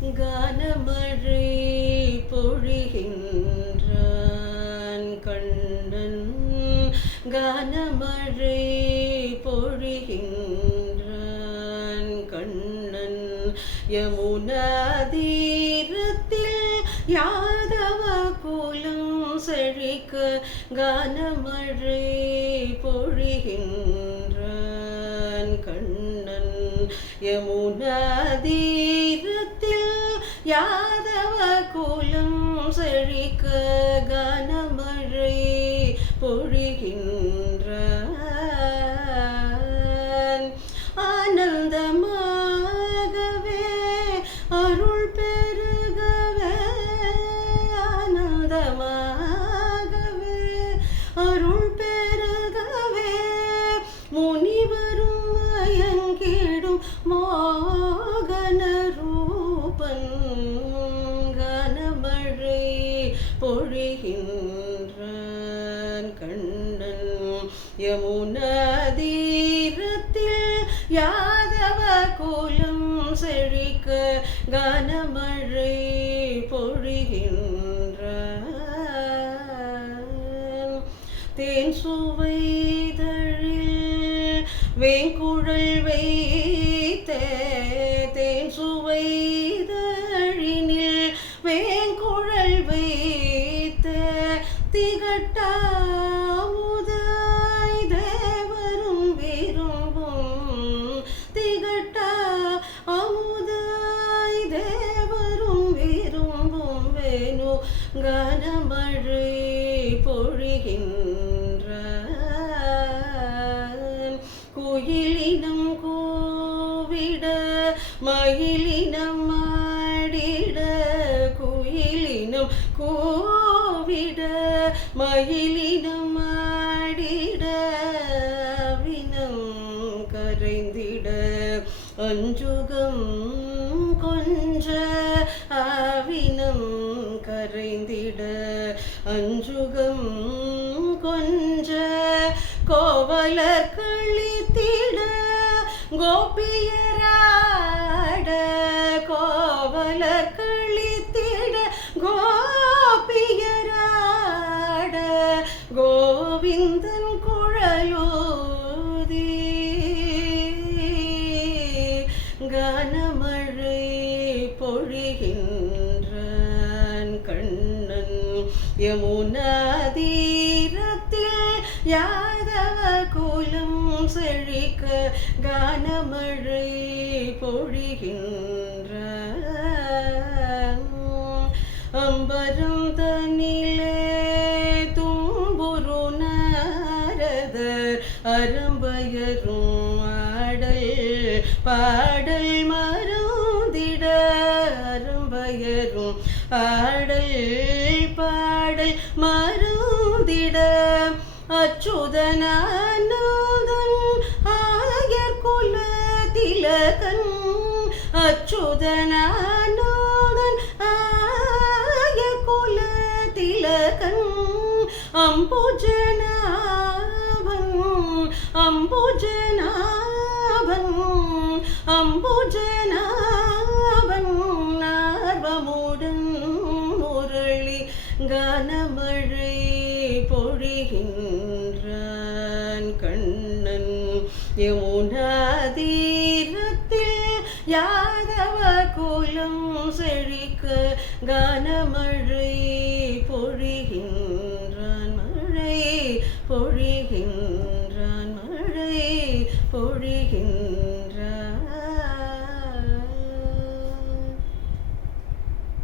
கானமழை பொழிகின்றான் கண்ணன். கானமழை பொழிகின்றான் கண்ணன். யமுனா தீரத்தில் யாதவ குலம் செழிக்க கானமழை பொழிகின்றான் கண்ணன். யமுனா தீரத்தில் யாதவ குலம் செழிக்க கானமழை பொழிகின்றான். ஆனந்தமாகவே அருள் பெருகவே, ஆனந்தமாகவே அருள் பெருகவே, முனிவரும் மயங்கிடும் மோகன ரூபன் கானமழை பொழிகின்றான் கண்ணன். யமுனா தீரத்தில் யாதவ குலம் செழிக்க கானமழை பொழிகின்றான். தேன் சுவைதழில் வேங்குழல் வைத்த, தேன் சுவைதழினில் வேங்குழல் வைத்த திகட்டாமுதாய் தேவரும் விரும்பும், திகட்டா அமுதாய் தேவரும் விரும்பும் வேணு கானமழை பொழிகின்றான். குயிலினம் கூவிட மயிலினம் ஆடிட, குயிலினம் கூவிட மயிலினம் ஆடிட, வினம் கரைந்திட அஞ்சுகம் கொஞ்ச, ஆவினம் கரைந்திட அஞ்சுகம் கொஞ்ச, கோவலர் கழித்திட கோபியராட, கோவலர் கழித்திட கோபியராட, கோவிந்தன் குழலோதி கானமழை பொழிகின்றான் கண்ணன். யமுனா தீரத்தில் யாதவ குலம் செழிக்க கானமழை பொழிகின்றான். அம்பரம் தனிலே தும்புரு நாரதர் அரம்பயரும் ஆடல் பாடல் மருந்திட, அரம்பயரும் ஆடல் பாடல் மருந்திட, அச்சுதனானந்தன் ஆயர் குல திலகன், அச்சுதனானந்தன் ஆயர் குல திலகன், அம்புஜனாபன் அம்புஜனாபன் அம்புஜனாபன், ஆர்வமுடன் முரளி கானமழை பொழிகின்றான் கண்ணன். யமுனா தீரத்தில் யாதவ குலம் செழிக்க கானமழை பொழிகின்றான். மழை பொழிகின்றான், மழை பொழிகின்றான்.